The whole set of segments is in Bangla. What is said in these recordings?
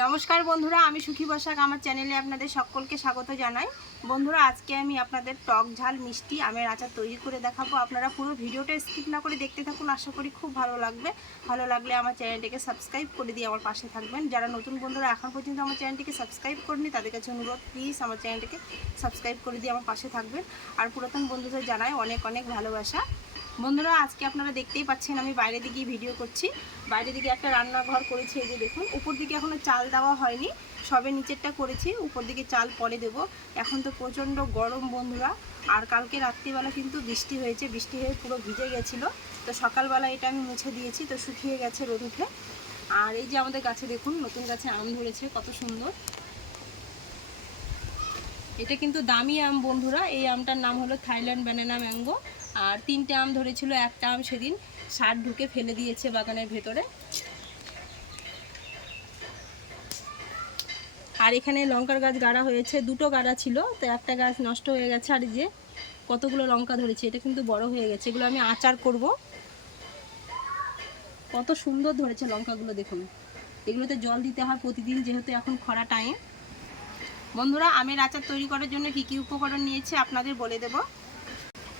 নমস্কার বন্ধুরা, আমি সুখী বসাক। আমার চ্যানেলে আপনাদের সকলকে স্বাগত জানাই। বন্ধুরা, আজকে আমি আপনাদের টক ঝাল মিষ্টি আমের আচার তৈরি করে দেখাবো। আপনারা পুরো ভিডিওটা স্কিপ না করে দেখতে থাকুন, আশা করি খুব ভালো লাগবে। ভালো লাগলে আমার চ্যানেলটিকে সাবস্ক্রাইব করে দিয়ে আমার পাশে থাকবেন। যারা নতুন বন্ধুরা, এখন পর্যন্ত আমার চ্যানেলটিকে সাবস্ক্রাইব করেনি তাদের কাছে অনুরোধ প্লিজ আমার চ্যানেলটিকে সাবস্ক্রাইব করে দিয়ে আমার পাশে থাকবেন। আর পুরাতন বন্ধুদের জানাই অনেক অনেক ভালোবাসা। বন্ধুরা, আজকে আপনারা দেখতেই পাচ্ছেন আমি বাইরে দিকে ভিডিও করছি। বাইরে দিকে একটা রান্নাঘর করেছি, এই যে দেখুন। উপর দিকে এখনও চাল দেওয়া হয়নি, সবে নিচেরটা করেছি, উপর দিকে চাল পরে দেব। এখন তো প্রচণ্ড গরম বন্ধুরা, আর কালকে রাত্রিবেলা কিন্তু বৃষ্টি হয়েছে, বৃষ্টি হয়ে পুরো ভিজে গেছিল। তো সকালবেলা এটা আমি মুছে দিয়েছি, তো শুকিয়ে গেছে রোদ উঠে। আর এই যে আমাদের গাছে দেখুন, নতুন গাছে আম ধরেছে, কত সুন্দর। এটা কিন্তু দামি আম বন্ধুরা, এই আমটার নাম হলো থাইল্যান্ড ব্যানানা ম্যাঙ্গো। আর তিনটে আম ধরেছিল, একটা আম সেদিন সার ঢুকে ফেলে দিয়েছে বাগানের ভেতরে। আর এখানে লঙ্কার গাছ গাড়া হয়েছে, দুটো গাড়া ছিল, তো একটা গাছ নষ্ট হয়ে গেছে, আর যে কতগুলো লঙ্কা ধরেছে, এটা কিন্তু বড় হয়ে গেছে, এগুলো আমি আচার করব। কত সুন্দর ধরেছে লঙ্কাগুলো, দেখুন। এগুলোতে জল দিতে হয় প্রতিদিন, যেহেতু এখন খরা টাইম বন্ধুরা, আমের আচার তৈরি করার জন্য কী কী উপকরণ নিয়েছে আপনাদের বলে দেব।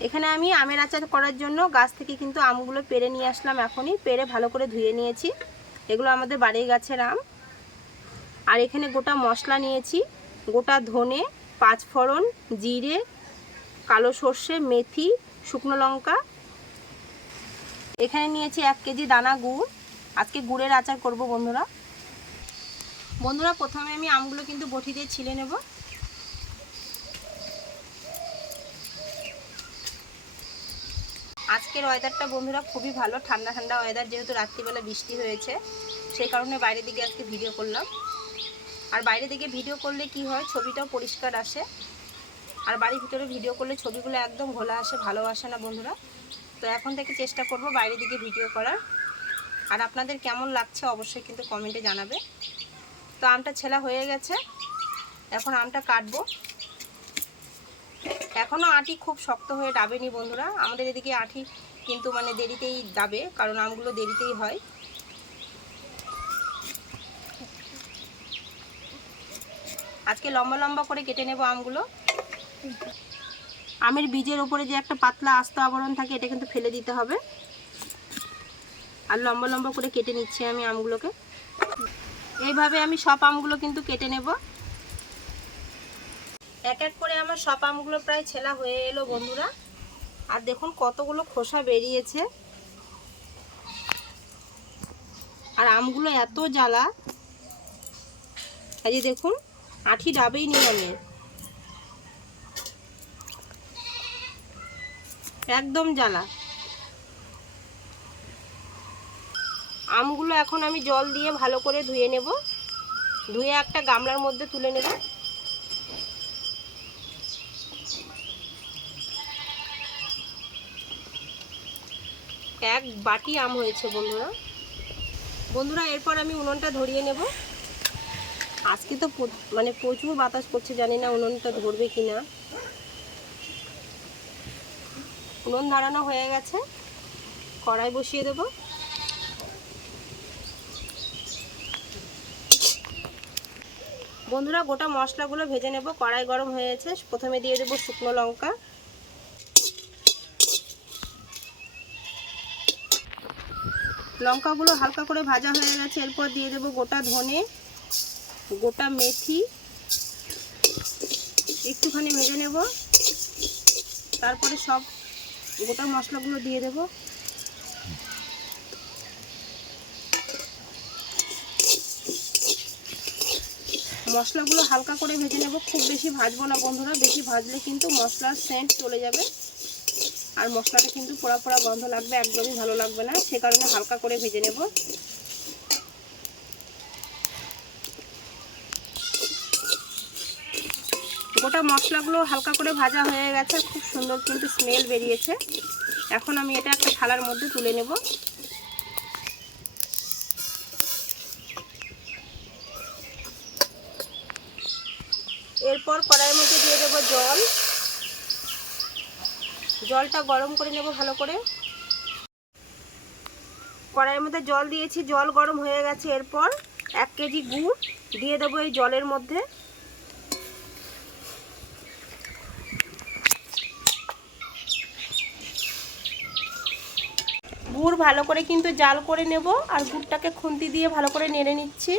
এখানে আমি আমের আচার করার জন্য গাছ থেকে কিন্তু আমগুলো পেরে নিয়ে আসলাম এখনই। পেরে ভালো করে ধুয়ে নিয়েছি। এগুলো আমাদের বাড়ির গাছের আম। আর এখানে গোটা মশলা নিয়েছি। গোটা ধনে, পাঁচফোড়ন, জিরে, কালো সর্ষে, মেথি, শুকনো লঙ্কা। এখানে নিয়েছি এক কেজি দানা গুড়। আজকে গুড়ের আচার করব বন্ধুরা। বন্ধুরা, প্রথমে আমি আমগুলো কিন্তু বটি দিয়ে ছিলে নেব। আজকের ওয়েদারটা বন্ধুরা খুবই ভালো। ঠান্ডা ঠান্ডা ওয়েদার যেহেতু রাত্রিবেলা বৃষ্টি হয়েছে, সেই কারণে বাইরের দিকে আজকে ভিডিও করলাম। আর বাইরে দিকে ভিডিও করলে কি হয়, ছবিটাও পরিষ্কার আসে। আর বাড়ির ভিতরে ভিডিও করলে ছবিগুলো একদম ঘোলা আসে, ভালো আসে না বন্ধুরা। তো এখন থেকে চেষ্টা করব বাইরে দিকে ভিডিও করার। আর আপনাদের কেমন লাগছে অবশ্যই কিন্তু কমেন্টে জানাবে। তো আমটা ছেলা হয়ে গেছে। এখন আমটা কাটবো। এখনও আটি খুব শক্ত হয়ে ডাবেনি বন্ধুরা। আমাদের এদিকে আটি কিন্তু মানে দেরিতেই ডাবে, কারণ আমগুলো দেরিতেই হয়। আজকে লম্বা লম্বা করে কেটে নেব আমগুলো। আমের বীজের ওপরে যে একটা পাতলা আস্ত আবরণ থাকে, এটা কিন্তু ফেলে দিতে হবে। আর লম্বা লম্বা করে কেটে নিচ্ছি আমি আমগুলোকে। এইভাবে আমি সব আমগুলো কিন্তু কেটে নেব। এক এক করে আমার সব আমগুলো প্রায় ছেলা হয়ে এলো বন্ধুরা। আর দেখুন কতগুলো খোসা বেরিয়েছে। আর আমগুলো এত জ্বালা। এই যে দেখুন, আঠি ডাবেই নেই আমি। একদম জ্বালা। আমগুলো এখন আমি জল দিয়ে ভালো করে ধুয়ে নেব। ধুয়ে একটা গামলার মধ্যে তুলে নেব। এক বাটি আম হয়েছে বন্ধুরা। বন্ধুরা, এরপর আমি উনুনটা ধরিয়ে নেব। আজকে তো মানে প্রচুর বাতাস করছে, জানি না উনুনটা ধরবে কি না উনুন ধরানো হয়ে গেছে। কড়াই বসিয়ে দেবো। বন্ধুরা, গোটা মশলাগুলো ভেজে নেব। কড়াই গরম হয়েছে প্রথমে দিয়ে দেবো শুকনো লঙ্কা। লঙ্কাগুলো হালকা করে ভাজা হয়ে গেছে, এরপর দিয়ে দেবো গোটা ধনে, গোটা মেথি। একটুখানি ভেজে নেব। তারপরে সব গোটা মশলাগুলো দিয়ে দেবো। মশলাগুলো হালকা করে ভেজে নেব। খুব বেশি ভাজবো না বন্ধুরা, বেশি ভাজলে কিন্তু মশলার সেন্ট চলে যাবে। আর মশলাটা কিন্তু পোড়া পোড়া গন্ধ লাগবে, একদমই ভালো লাগবে না। সে কারণে হালকা করে ভেজে নেব। গোটা মশলাগুলো হালকা করে ভাজা হয়ে গেছে, খুব সুন্দর কিন্তু স্মেল বেরিয়েছে। এখন আমি এটা একটা থালার মধ্যে তুলে নেব। এরপর কড়াইয়ের মধ্যে দিয়ে দেবো জল। জলটা গরম করে নেব ভালো করে। কড়াইয়ের মধ্যে জল দিয়েছি, জল গরম হয়ে গেছে। এরপর এক কেজি গুড় দিয়ে দেবো এই জলের মধ্যে। গুড় ভালো করে কিন্তু জাল করে নেব, আর গুড়টাকে খুন্তি দিয়ে ভালো করে নেড়ে নিচ্ছি।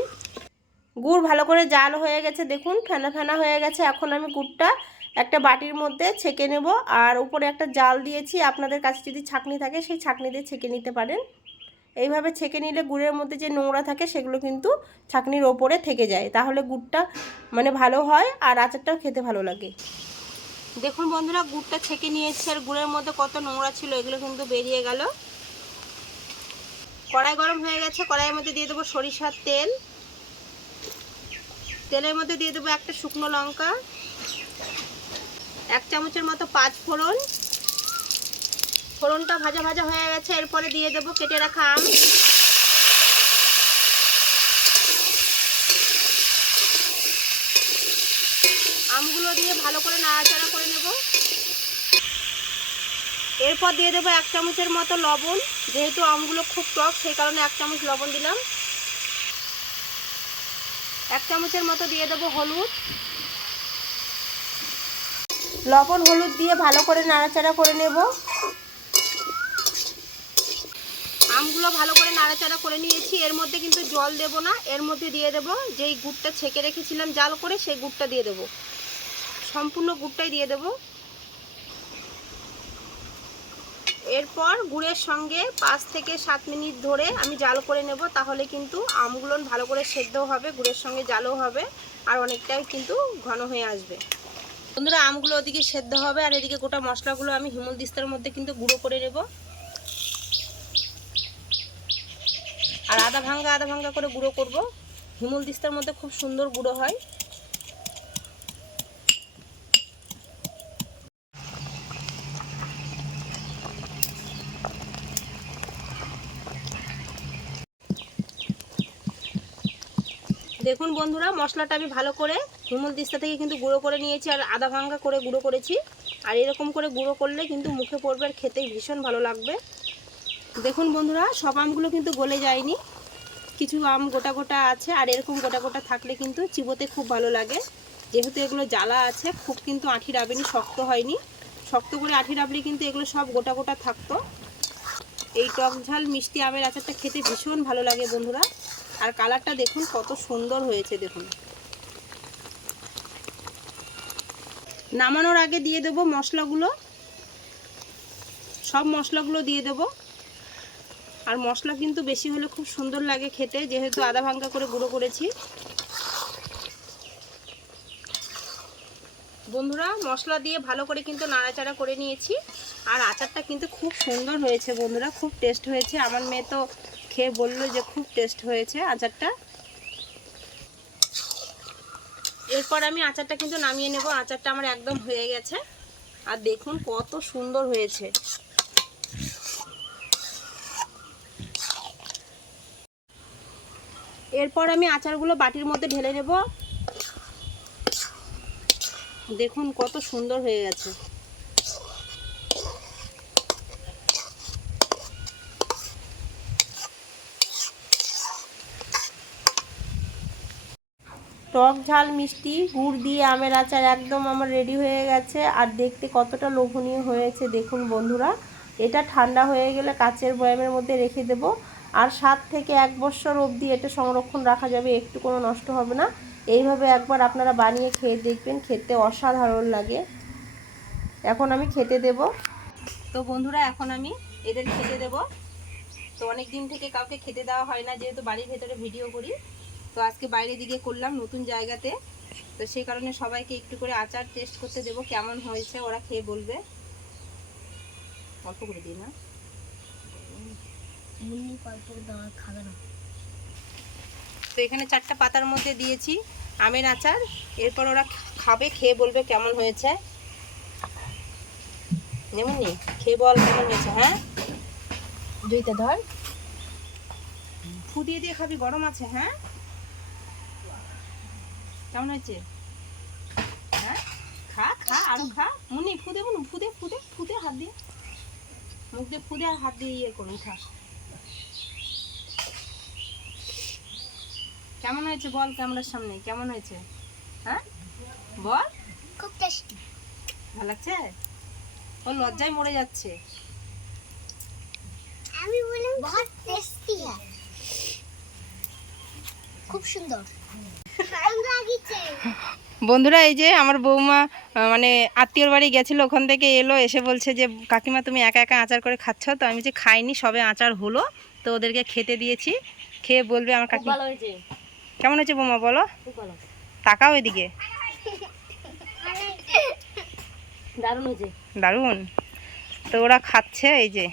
গুড় ভালো করে জাল হয়ে গেছে, দেখুন, ফেনা ফেনা হয়ে গেছে। এখন আমি গুড়টা একটা বাটির মধ্যে ছেঁকে নেব। আর উপরে একটা জাল দিয়েছি, আপনাদের কাছে যদি ছাকনি থাকে, সেই ছাকনি দিয়ে ছেঁকে নিতে পারেন। এইভাবে ছেঁকে নিলে গুড়ের মধ্যে যে নোংরা থাকে, সেগুলো কিন্তু ছাকনির ওপরে থেকে যায়। তাহলে গুড়টা মানে ভালো হয় আর আচারটাও খেতে ভালো লাগে। দেখুন বন্ধুরা, গুড়টা ছেঁকে নিয়েছি আর গুড়ের মধ্যে কত নোংরা ছিল, এগুলো কিন্তু বেরিয়ে গেল। কড়াই গরম হয়ে গেছে, কড়াইয়ের মধ্যে দিয়ে দেবো সরিষার তেল। তেলের মধ্যে দিয়ে দেবো একটা শুকনো লঙ্কা, এক চামচের মতো পাঁচ ফোড়ন। ফোড়নটা ভাজা ভাজা হয়ে গেছে, এরপরে দিয়ে দেবো কেটে রাখা আম। আমগুলো দিয়ে ভালো করে নাড়াচাড়া করে নেব। এরপর দিয়ে দেবো এক চামচের মতো লবণ, যেহেতু আমগুলো খুব টক, সেই কারণে এক চামচ লবণ দিলাম। এক চামচের মতো দিয়ে দেবো হলুদ। লবণ হলুদ দিয়ে ভালো করে নাড়াচাড়া করে নেব। আমগুলো ভালো করে নাড়াচাড়া করে নিয়েছি। এর মধ্যে কিন্তু জল দেব না। এর মধ্যে দিয়ে দেব যেই গুড়টা ছেঁকে রেখেছিলাম জাল করে সেই গুড়টা দিয়ে দেব। সম্পূর্ণ গুড়টাই দিয়ে দেব। এরপর গুড়ের সঙ্গে পাঁচ থেকে সাত মিনিট ধরে আমি জাল করে নেব, তাহলে কিন্তু আমগুলো ভালো করে সেদ্ধ হবে, গুড়ের সঙ্গে জালও হবে, আর অনেকটাই কিন্তু ঘন হয়ে আসবে। বন্ধুরা, আমগুলো ওদিকে সেদ্ধ হবে, আর এদিকে গোটা মশলাগুলো আমি হিমল দিস্তার মধ্যে কিন্তু গুঁড়ো করে নেব। আর আদা ভাঙ্গা আদা ভাঙ্গা করে গুঁড়ো করব। হিমল দিস্তার মধ্যে খুব সুন্দর গুঁড়ো হয়। দেখুন বন্ধুরা, মশলাটা আমি ভালো করে হিমল দিস্তা থেকে কিন্তু গুঁড়ো করে নিয়েছি আর আদা ভাঙ্গা করে গুঁড়ো করেছি। আর এরকম করে গুঁড়ো করলে কিন্তু মুখে পড়বে আর খেতে ভীষণ ভালো লাগবে। দেখুন বন্ধুরা, সব আমগুলো কিন্তু গলে যায়নি। কিছু আম গোটা গোটা আছে আর এরকম গোটা গোটা থাকলে কিন্তু চিবোতে খুব ভালো লাগে। যেহেতু এগুলো জ্বালা আছে, খুব কিন্তু আঠি রাবেনি শক্ত হয়নি। শক্ত করে আঁঠি রাবলে কিন্তু এগুলো সব গোটা গোটা থাকতো। এই টক ঝাল মিষ্টি আমের আচারটা খেতে ভীষণ ভালো লাগে বন্ধুরা। আর কালারটা দেখুন, কত সুন্দর হয়েছে, দেখুন। নামানোর আগে দিয়ে দেব মশলাগুলো। সব মশলাগুলো দিয়ে দেব। আর মশলা কিন্তু বেশি হলে খুব সুন্দর লাগে খেতে, যেহেতু আদা ভাঙ্গা করে গুঁড়ো করেছি। বন্ধুরা, মশলা দিয়ে ভালো করে কিন্তু নাড়াচাড়া করে নিয়েছি। আর আচারটা কিন্তু খুব সুন্দর হয়েছে বন্ধুরা, খুব টেস্ট হয়েছে। আমার মেয়ে তো খেয়ে বলল যে খুব টেস্ট হয়েছে আচারটা। এরপর আমি আচারটা কিন্তু নামিয়ে নেব। আচারটা আমার একদম হয়ে গেছে। আর দেখুন কত সুন্দর হয়েছে। এরপর আমি আচারগুলো বাটির মধ্যে ঢেলে নেব। দেখুন কত সুন্দর হয়ে গেছে। টক ঝাল, মিষ্টি, গুড় দিয়ে আমের আচার একদম আমার রেডি হয়ে গেছে। আর দেখতে কতটা লোভনীয় হয়েছে দেখুন বন্ধুরা। এটা ঠান্ডা হয়ে গেলে কাচের বয়ামের মধ্যে রেখে দেব। আর সাত থেকে এক বছর অবধি এটা সংরক্ষণ রাখা যাবে, একটু কোনো নষ্ট হবে না। এইভাবে একবার আপনারা বানিয়ে খেয়ে দেখবেন, খেতে অসাধারণ লাগে। এখন আমি খেতে দেব। তো বন্ধুরা, এখন আমি এদের খেতে দেব। তো অনেক দিন থেকে কাউকে খেতে দেওয়া হয় না, যেহেতু বাড়ির ভেতরে ভিডিও করি। তো আজকে বাইরে দিকে করলাম নতুন জায়গাতে। তো সেই কারণে সবাইকে একটু করে আচার টেস্ট করতে দেবো কেমন হয়েছে ওরা খেয়ে বলবে। অল্প করে দিই না। তো এখানে চারটা পাতার মধ্যে দিয়েছি আমের আচার। এরপর ওরা খাবে খেয়ে বলবে কেমন হয়েছে। যেমনই খেয়ে বল কেমন হয়েছে হ্যাঁ? দুইটা ধর। ফু দিয়ে দিয়ে খাবি গরম আছে হ্যাঁ? কেমন হয়েছে? হ্যাঁ? খা খা আরও খা। মুনি ফুদে মুনু ফুদে ফুদে ফুদে হাত দিয়ে। মুখ দিয়ে ফুদে আর হাত দিয়ে ইয়ে করুন খা। কেমন হয়েছে বল ক্যামেরার সামনে? কেমন হয়েছে? হ্যাঁ? বল। খুব টেস্টি ভালো লাগছে? ও লজ্জায় মরে যাচ্ছে। আমি বললাম বহুত টেস্টি খুব সুন্দর। বন্ধুরা এই যে আমার বৌমা মানে আত্মীয়র বাড়ি গেছিল ওখান থেকে এলো এসে বলছে যে কাকিমা তুমি একা একা আচার করে খাচ্ছ? তো আমি যে খাইনি সবে আচার হলো তো ওদেরকে খেতে দিয়েছি। খেয়ে বলবে আমার কাকি ভালো হয়েছে। কেমন হয়েছে বৌমা বলো? তাকাও এদিকে। দারুণ হয়েছে। দারুণ। তো ওরা খাচ্ছে এই যে।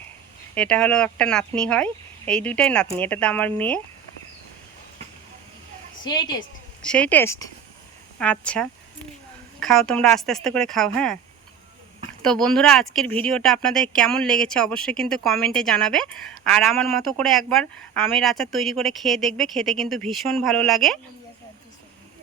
এটা হলো একটা নাতনি হয়। এই দুইটাই নাতনি এটা তো আমার মেয়ে। সেই টেস্ট সেই টেস্ট? আচ্ছা। খাও তোমরা আস্তে আস্তে করে খাও হ্যাঁ? তো বন্ধুরা আজকের ভিডিওটা আপনাদের কেমন লেগেছে অবশ্যই কিন্তু কমেন্টে জানাবে। আর আমার মতো করে একবার আমের আচার তৈরি করে খেয়ে দেখবে খেতে কিন্তু ভীষণ ভালো লাগে।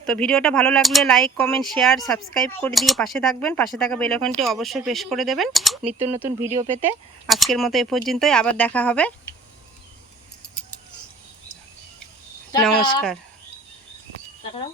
তো ভিডিওটা ভালো লাগলে লাইক কমেন্ট শেয়ার সাবস্ক্রাইব করে দিয়ে পাশে থাকবেন। পাশে থাকা বেলাকনটি অবশ্যই প্রেস করে দেবেন নিত্য নতুন ভিডিও পেতে। আজকের মতো এ পর্যন্তই আবার দেখা হবে। নমস্কার। টাটা দাও